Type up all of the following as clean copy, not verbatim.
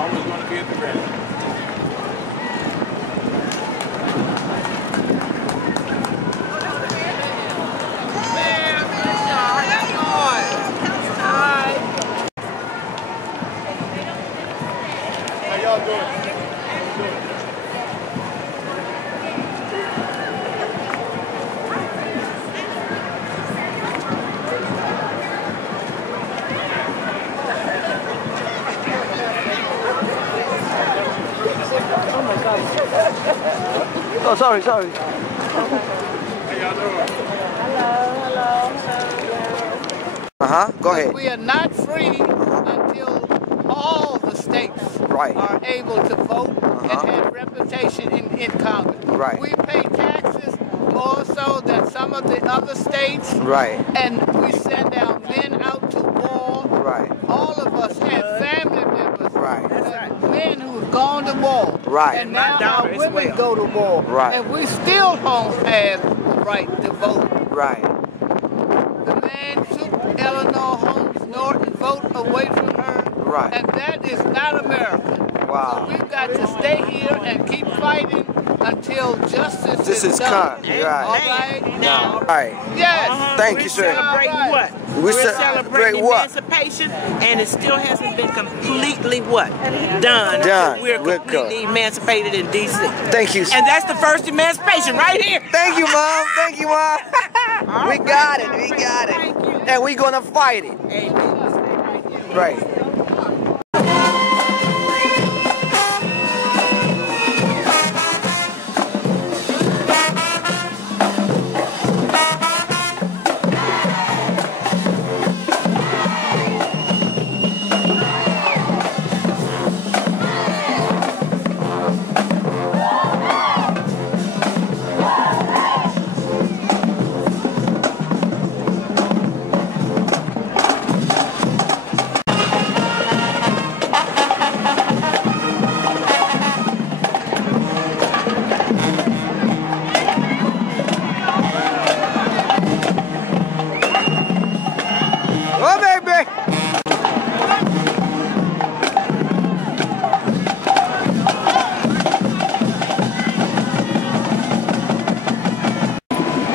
always want to be at the ready. How y'all doing? Oh, sorry. How y'all doing? Hello. Go ahead. We are not free until all the states are able to vote and have representation in Congress. Right. We pay taxes more so than some of the other states. Right. And we send our men out to war. Right. All of us have family members. Right. Men who have gone to war. Right. And now our women go to war. Right. And we still don't have the right to vote. Right. The man took Eleanor Holmes Norton vote away from her. Right. And that is not America. Wow. So we've got to stay here and keep fighting until justice is done. Right. All right? Now. All right. Yes. Thank you, sir. Celebrate what? We're celebrating emancipation, and it still hasn't been completely what? Done. We're completely emancipated in D.C. Thank you. And that's the first emancipation right here. Thank you, Mom. Thank you, Mom. We got it. We got it. Thank you. And we're going to fight it. Amen. Right. Oh, baby!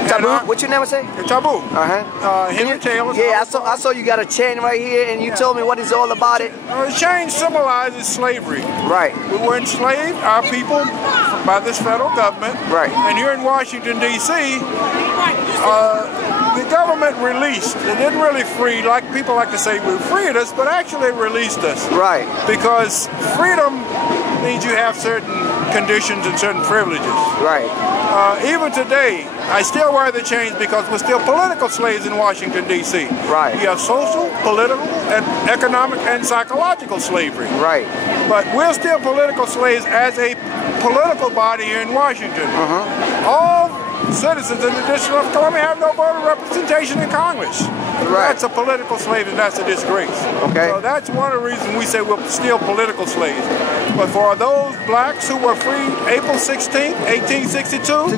Taboo? What your name say? Taboo. Henry Taylor. Yeah, I saw you got a chain right here, and you told me what it's all about it. The chain symbolizes slavery. Right. We were enslaved, our people, by this federal government. Right. And here in Washington, D.C., the government released. It didn't really free, like people like to say we freed us, but actually it released us. Right. Because freedom means you have certain conditions and certain privileges. Right. Even today, I still wear the chains because we're still political slaves in Washington, D.C. Right. We have social, political, and economic and psychological slavery. Right. But we're still political slaves as a political body here in Washington. All citizens in the District of Columbia have no voter representation in Congress. Right. That's a political slave, and that's a disgrace. Okay. So that's one of the reasons we say we're still political slaves. But for those blacks who were freed April 16th, 1862,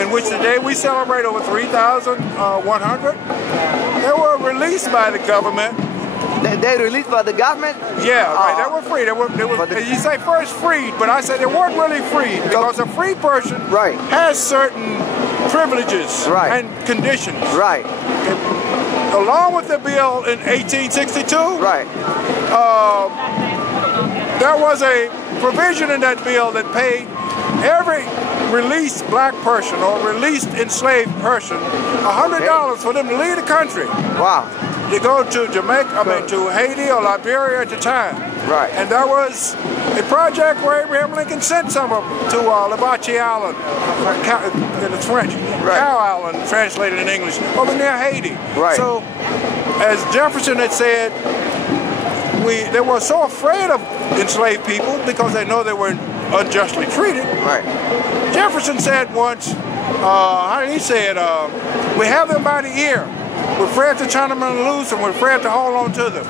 in which today we celebrate over 3,100, they were released by the government. They released by the government? Yeah, right. They were free. They were you say first freed, but I said they weren't really freed because a free person has certain privileges and conditions. Right. Along with the bill in 1862, there was a provision in that bill that paid every released black person or released enslaved person $100 for them to leave the country. Wow. To go to Jamaica, to Haiti or Liberia at the time. Right. And there was a project where Abraham Lincoln sent some of them to Labache Island, in the French, Cow Island, translated in English, over near Haiti. Right. So, as Jefferson had said, they were so afraid of enslaved people because they know they were unjustly treated. Right. Jefferson said once, how did he say it? We have them by the ear. We're afraid to turn them loose, and we're afraid to hold on to them.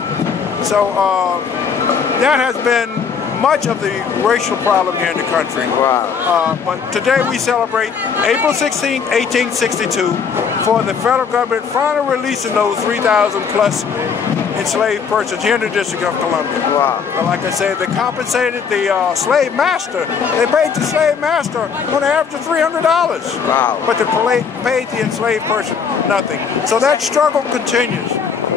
So that has been much of the racial problem here in the country. Wow. But today we celebrate April 16, 1862, for the federal government finally releasing those 3,000 plus enslaved persons here in the District of Columbia. Wow. But like I said, they compensated the slave master. They paid the slave master on an average of $300. Wow. But they paid the enslaved person nothing. So that struggle continues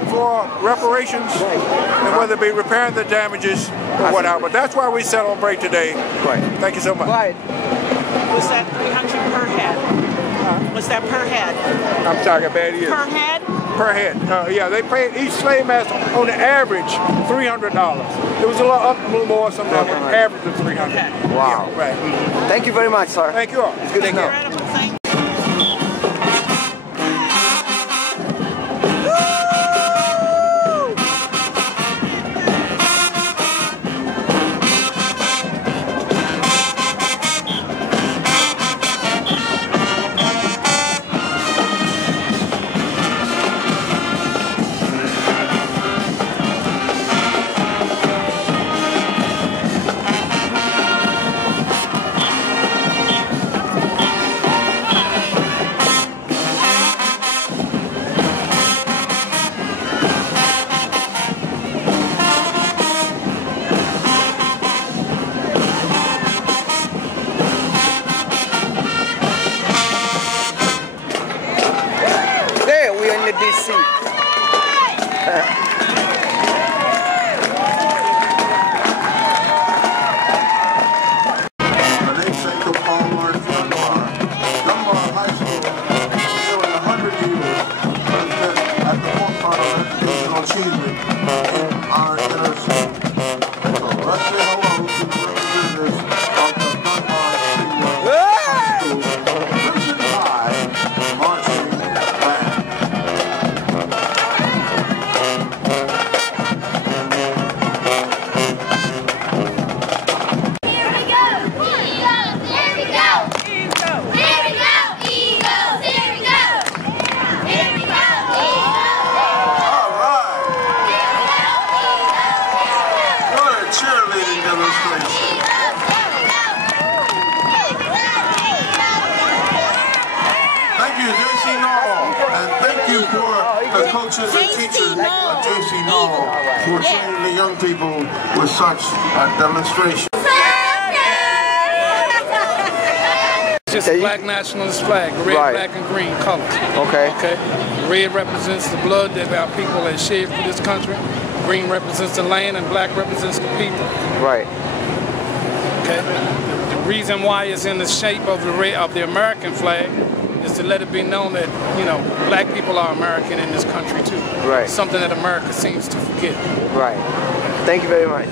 for reparations, and whether it be repairing the damages or whatever. But that's why we celebrate today. Right. Thank you so much. Right. What's that 300 per head? What's that per head? I'm sorry, how bad it is. Per head? Per head. Yeah, they paid each slave master on the average $300. It was a little up, a little more, sometimes, but average of $300. Okay. Wow. Yeah, right. Thank you very much, sir. Thank you all. It's good to know. Incredible. Thank you. DC. Coaches and teachers at JC Knoll for training the young people with such a demonstration. It's just a black nationalist flag, red, black, and green colors. Okay. Okay. Red represents the blood that our people have shed for this country. Green represents the land, and black represents the people. Right. Okay. The reason why it's in the shape of the American flag is to let it be known that, you know, black people are American in this country too. Right. Something that America seems to forget. Right. Thank you very much.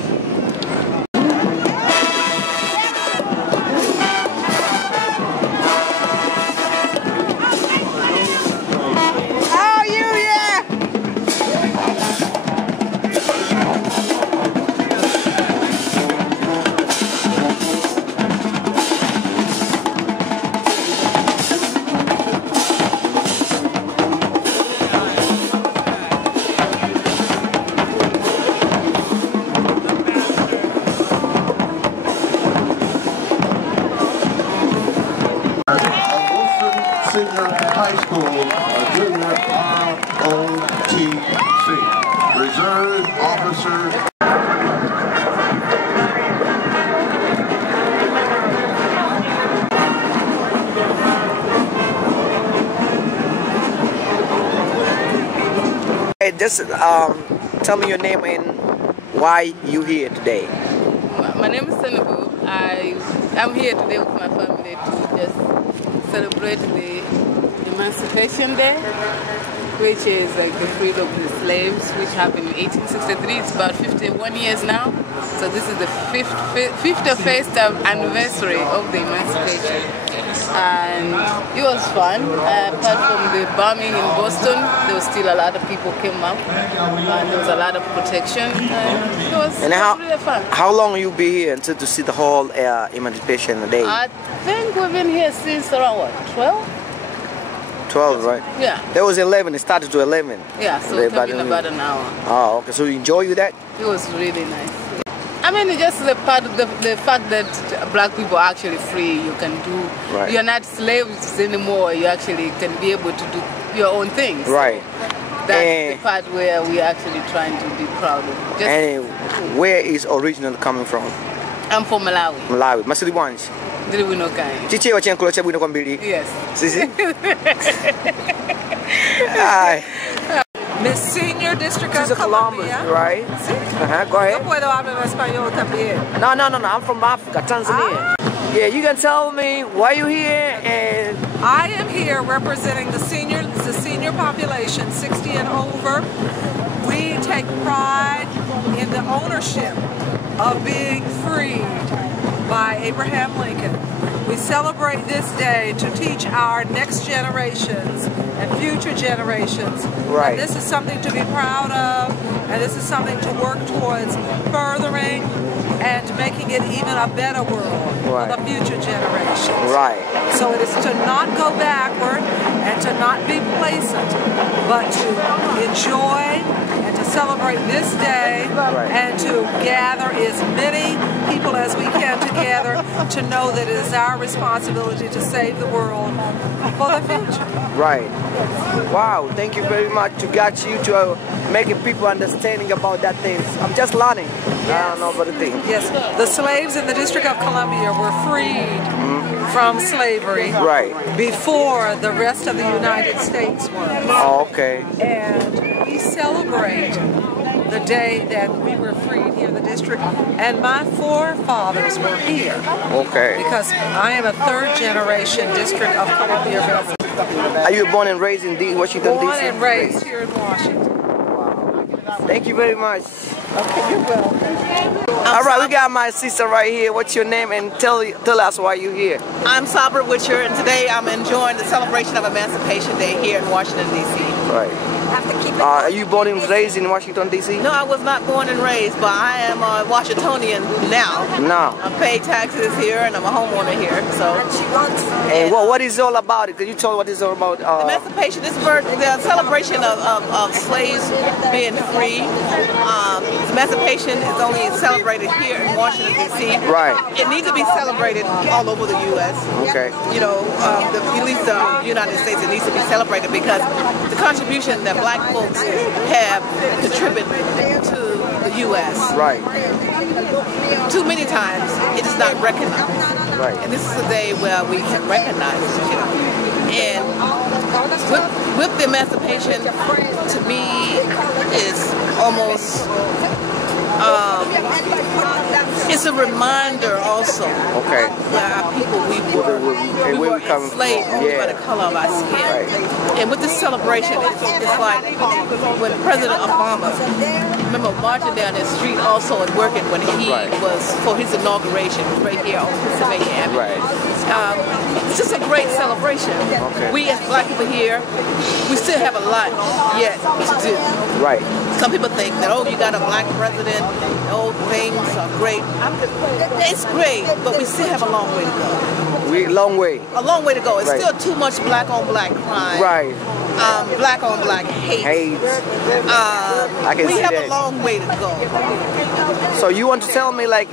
High School, junior ROTC, Reserve Officer. Hey, just tell me your name and why you here today. My name is Senebu. I'm here today with my family to just celebrate the Emancipation Day, which is like the freedom of the slaves, which happened in 1863. It's about 51 years now. So this is the 51st anniversary of the emancipation. And it was fun. Apart from the bombing in Boston, there was still a lot of people came up, and there was a lot of protection. It was really fun. How long you be here until to see the whole Emancipation Day? I think we've been here since around what, 12? 12, right? Yeah. There was 11. It started to 11. Yeah, so it's been about an hour. Oh, okay. So you enjoy that? It was really nice. I mean, it's just the fact that black people are actually free. You can do, you're not slaves anymore. You actually can be able to do your own things. Right. That's the part where we're actually trying to be proud of. And where is original coming from? I'm from Malawi. Malawi. Masili wanji. Dili wino kai. Chiche wa chenkulo cha bwino kwambiri. Yes. Sisi. Hi. Miss Senior District of Columbus, right? Go ahead. Yo puedo hablar español también. No. I'm from Africa, Tanzania. Yeah, you can tell me why you're here and... I am here representing the senior population, 60 and over. We take pride in the ownership of being freed by Abraham Lincoln. We celebrate this day to teach our next generations and future generations that this is something to be proud of, and this is something to work towards furthering and making it even a better world for the future generations. Right. So it is to not go backward and to not be complacent, but to enjoy and to celebrate this day and to gather as many people as we can together to know that it is our responsibility to save the world for the future. Right. Wow, thank you very much to get you to making people understanding about that things. I'm just learning. I don't know about the thing. Yes, the slaves in the District of Columbia were freed from slavery before the rest of the United States was. Oh, okay. And we celebrate the day that we were freed here in the district, and my forefathers were here. Okay. Because I am a third generation District of Columbia resident. Are you born and raised in Washington, D.C.? Born and raised here in Washington. Thank you very much. Okay, you're welcome. All right, we got my sister right here. What's your name? And tell us why you're here. I'm Sabra Witcher, and today I'm enjoying the celebration of Emancipation Day here in Washington, D.C. Right. Are you born and raised in Washington, D.C.? No, I was not born and raised, but I am a Washingtonian now. I pay taxes here, and I'm a homeowner here. So. And what is it all about? Could you tell me what it's all about? Emancipation is for the celebration of slaves being free. Emancipation is only celebrated here in Washington, D.C. Right. It needs to be celebrated all over the U.S. Okay. You know, at least the United States, it needs to be celebrated because the contribution that black folks have contributed to the U.S. Right. Too many times it is not recognized. Right. And this is a day where we can recognize it. You know? And with the emancipation, to me, is almost it's a reminder also. Okay. Where our people we were enslaved only by the color of our skin. Right. And with this celebration, it's like when President Obama, remember marching down the street also and working when he was for his inauguration right here on Pennsylvania Avenue. Right. It's just a great celebration. Okay. We as black people here, we still have a lot yet to do. Right. Some people think that, oh, you got a black president, oh, things are great. It's great, but we still have a long way to go. Long way. A long way to go. It's still too much black on black crime. Right. Black on black hate. We have a long way to go. So you want to tell me like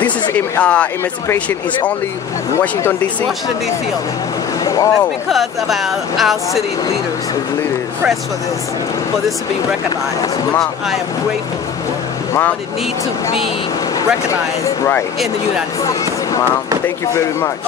this is emancipation is only Washington D.C.? Washington D.C. only. Wow. That's because of our city leaders press for this to be recognized, which I am grateful for. But it needs to be recognized in the United States. Mom, thank you very much.